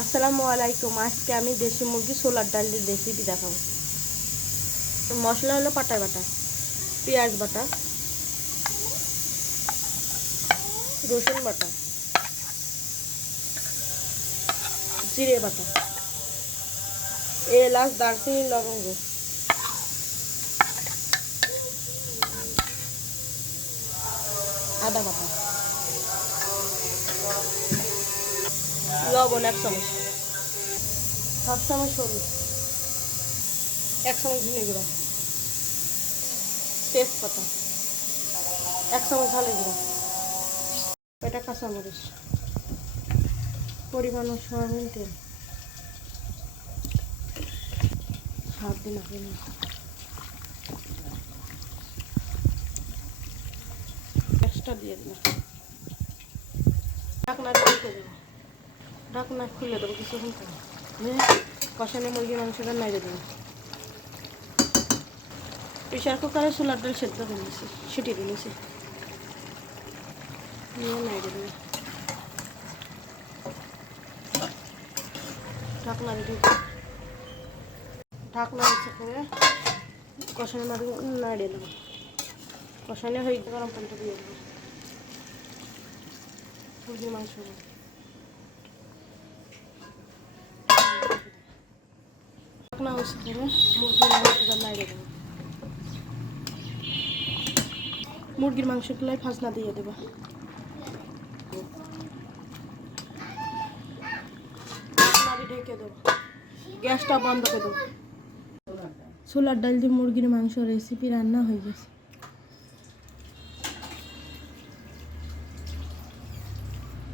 আসসালামু আলাইকুম। আজকে আমি দেশি মুরগি ছোলার ডালের রেসিপি দেখাবো। মশলা হলো পাটা বাটা, পেঁয়াজ বাটা, রসুন বাটা, জিরে বাটা, এলাচ, দারচিনি, লবঙ্গ, আদা বাটা, লবণ 1 চামচ, 7 চামচ হলুদ, 1 চামচ ধনে গুঁড়া, তেজপাতা, 1 চামচ ঝালের গুঁড়া, এটা কাঁচামরিচ, পরিমাণ সয়াবিন তেল, হাত দিন আপনি এক্সট্রা দিয়ে দিলাম। ঢাকনা ঢেকে দেবো, ঢাকনা খুলে দেবো কিছুক্ষণ করে। কষানো মুরগির মাংসটা নাড়িয়ে দেবো। প্রেশার কুকারে ছোলার ডাল সেদ্ধ করে নিয়েছি, সিটি দিয়ে নিয়েছি, নিয়ে নাড়িয়ে দেবো। ঢাকনা ঢেকে ঢাকনা নিচে করে কষানো মাঝে নাড়িয়ে দেবো। কষানো হয়ে গরম পানিটা দিয়ে দেবো মুরগির মাংস। ঢাকনা হচ্ছে করে মুরগির মাংসটা নাড়িয়ে দেবো। মুরগির মাংসগুলোই ফাজনা দিয়ে দেবো। ঢেকে দেবো, গ্যাসটা বন্ধ করে দেবো। ছোলার ডাল দিয়ে মুরগির মাংস রেসিপি রান্না হয়ে গেছে।